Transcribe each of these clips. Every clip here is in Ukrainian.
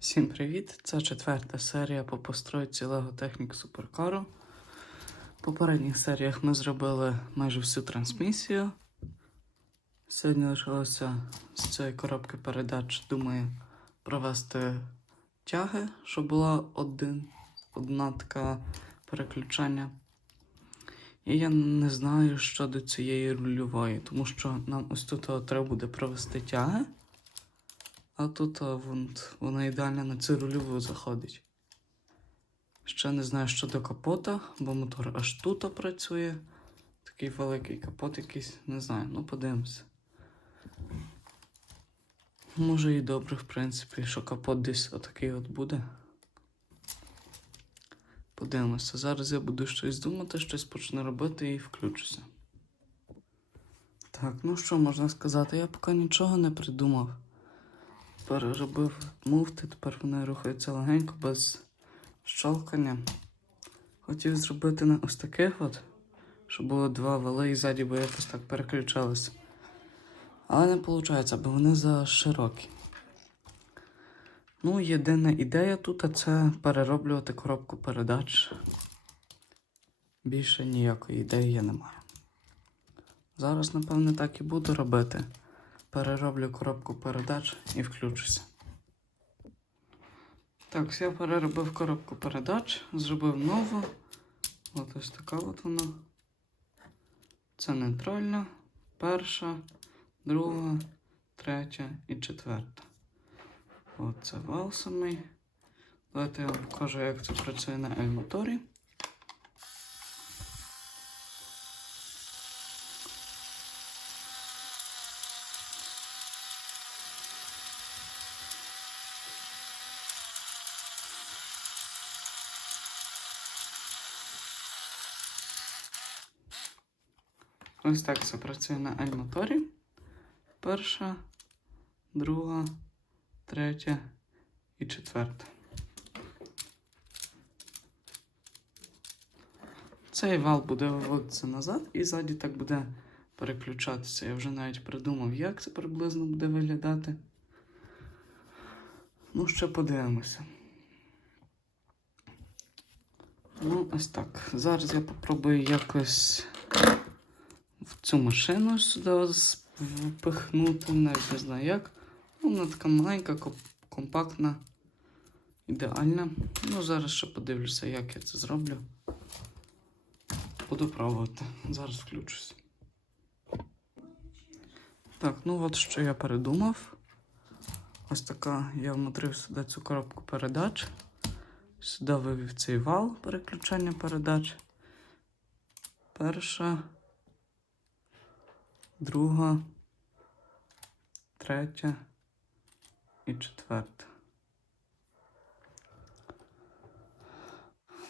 Всім привіт! Це четверта серія по постройці Lego Technic Supercar. В попередніх серіях ми зробили майже всю трансмісію. Сьогодні лишилося з цієї коробки передач, думаю, провести тяги, щоб була один, одна така переключання. І я не знаю щодо цієї рульової, тому що нам ось тут треба буде провести тяги. А тут а, вон, вона ідеально на цю рульову заходить. Ще не знаю щодо капота, бо мотор аж тут працює. Такий великий капот якийсь, не знаю, ну подивимося. Може і добре, в принципі, що капот десь отакий от буде. Подивимося. Зараз я буду щось думати, щось почну робити і включуся. Так, ну що можна сказати, я поки нічого не придумав переробив муфти, тепер вони рухаються легенько, без щолкання. Хотів зробити на ось таких от, щоб було два вали і ззаді би якось так переключалися. Але не виходить, бо вони за широкі. Ну, єдина ідея тут це перероблювати коробку передач. Більше ніякої ідеї я не маю. Зараз, напевне, так і буду робити перероблю коробку передач і включуся. Так, я переробив коробку передач, зробив нову. От ось така от вона. Це нейтральна, перша, друга, третя і четверта. От це самий. Давайте я вам покажу, як це працює на L-моторі. Ось так це працює на L-моторі. Перша, друга, третя і четверта. Цей вал буде виводитися назад і ззаді так буде переключатися. Я вже навіть придумав, як це приблизно буде виглядати. Ну, ще подивимося. Ну, ось так. Зараз я попробую якось в цю машину сюди впихнути, навіть не знаю як. Ну, Вона така маленька, компактна, ідеальна. Ну, зараз ще подивлюся, як я це зроблю. Буду пробувати. Зараз включусь. Так, ну от що я передумав. Ось така я вмотрив сюди цю коробку передач. Сюди вивів цей вал переключення передач. Перша друга, третя і четверта.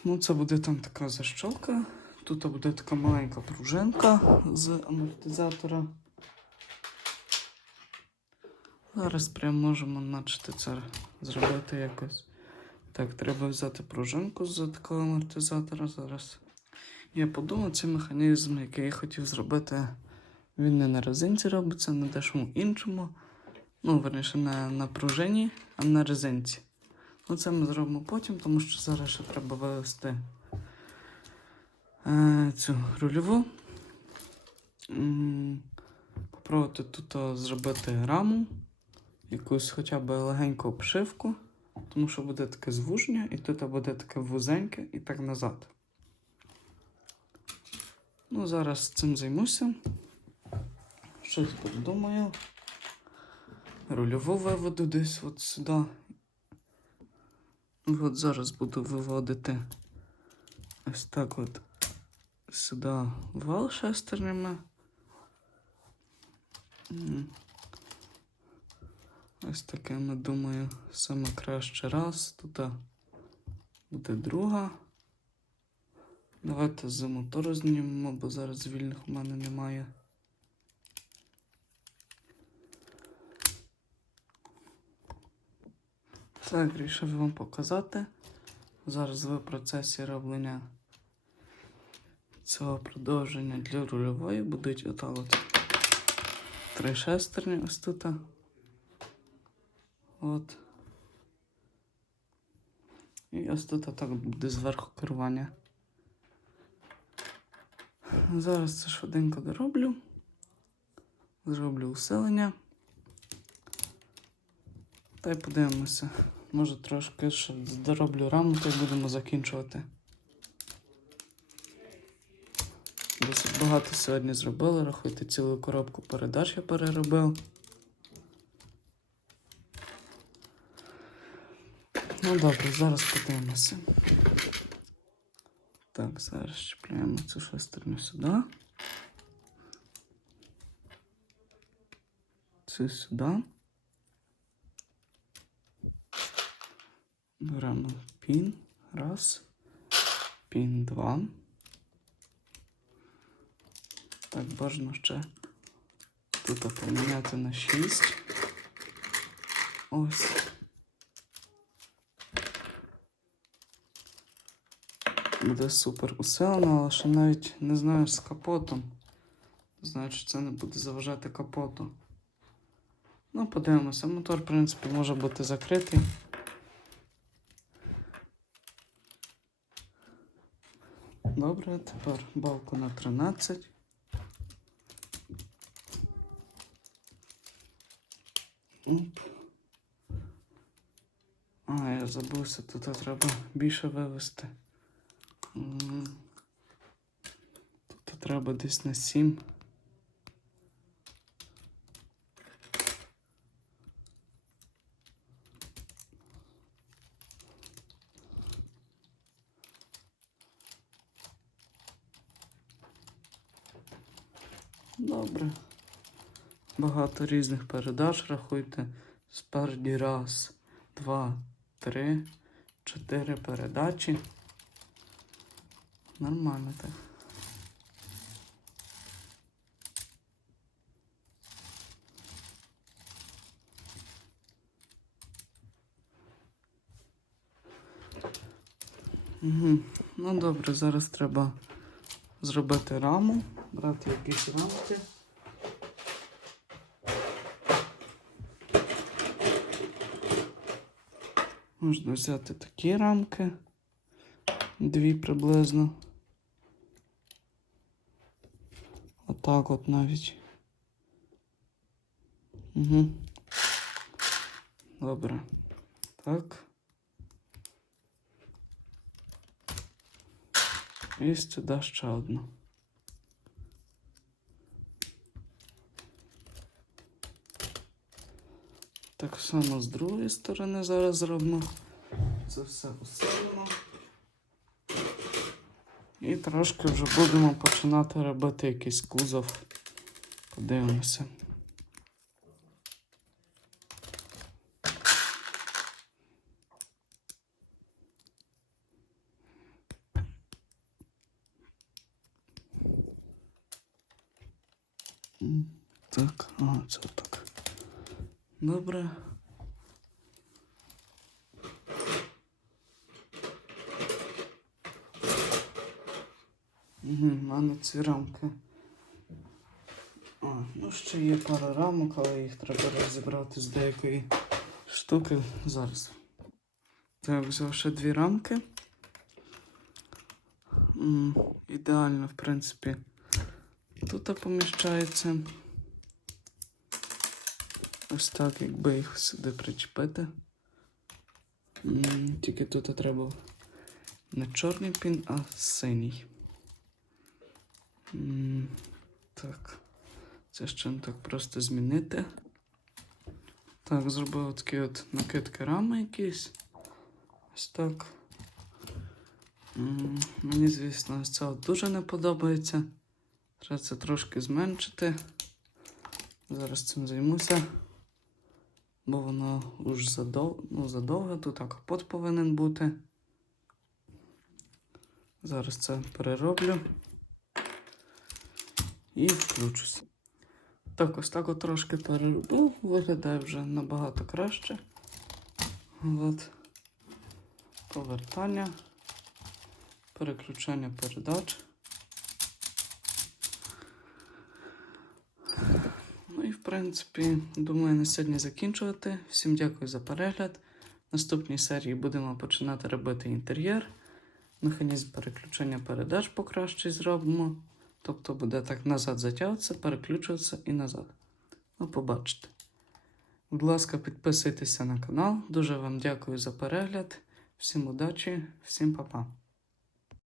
Ну, це буде там така защолка. Тут буде така маленька пружинка з амортизатора. Зараз прямо можемо начати це зробити якось. Так, треба взяти пружинку з такого амортизатора. Зараз я подумав, цей механізм, який я хотів зробити. Він не на резинці робиться, на дешому іншому. Ну, верніше, не на пружині, а на резинці. Ну, це ми зробимо потім, тому що зараз ще треба вивести е, цю рульову. Попробувати тут зробити раму, якусь хоча б легеньку обшивку, тому що буде таке звуження, і тут буде таке вузеньке і так назад. Ну, зараз цим займуся. Щось придумаю. Рульову виведу десь от сюди. От зараз буду виводити ось так от сюди вал шестернями. Ось такими, думаю, саме краще раз. Тут буде друга. Давайте з мотору знімемо, бо зараз вільних у мене немає. Так, вирішив вам показати. Зараз в процесі роблення цього продовження для рульової будуть от три шестерні ось тут. От. І ось тут так буде зверху керування. Зараз це швиденько дороблю. Зроблю усилення. Та й подивимося. Може трошки ще дороблю раму, й будемо закінчувати. Досить багато сьогодні зробили. Рахуйте, цілу коробку передач я переробив. Ну добре, зараз подивимося. Так, зараз чіпляємо цю шестерню сюди. Цю сюди. Беремо пін. Раз. Пін два. Так, бажано ще тут поміняти на 6. Ось. Буде супер усилено, але ще навіть не знаю з капотом. Значить, це не буде заважати капоту. Ну, подивимося. Мотор, в принципі, може бути закритий. Добре, тепер балку на 13. Оп. А, я забувся, тут треба більше вивести. Тут треба десь на 7. Добре. Багато різних передач рахуйте. Спереді раз, два, три, чотири передачі. Нормально так. Угу. Ну добре, зараз треба зробити раму, брати якісь рамки. Можна взяти такі рамки. Дві приблизно. Отак от навіть. Угу. Добре. Так. І сюди ще одну. Так само з другої сторони зараз зробимо. Це все усилено. І трошки вже будемо починати робити якийсь кузов. Подивимося. Так, ага, це так. Добре. В мене ці рамки. А, ну ще є пара рамок, але їх треба розібрати з деякої штуки зараз. Так, взяв ще дві рамки. М, ідеально, в принципі, тут поміщається. Ось так, якби їх сюди причепити. Тільки тут треба не чорний пін, а синій. Так. Це ще не так просто змінити. Так, зробив такі от накидки рами якісь. Ось так. Мені, звісно, ось це дуже не подобається. Треба це трошки зменшити. Зараз цим займуся. Бо воно уж задов... ну, задовго, тут так капот повинен бути. Зараз це перероблю і включуся. Так, ось так от трошки переробив, виглядає вже набагато краще. От. Повертання, переключення передач. Ну і в принципі, думаю, на сьогодні закінчувати. Всім дякую за перегляд. наступній серії будемо починати робити інтер'єр. Механізм переключення передач покраще зробимо. Тобто буде так назад затягуватися, переключуватися і назад. Ну, побачите. Будь ласка, підписуйтеся на канал. Дуже вам дякую за перегляд. Всім удачі, всім па-па.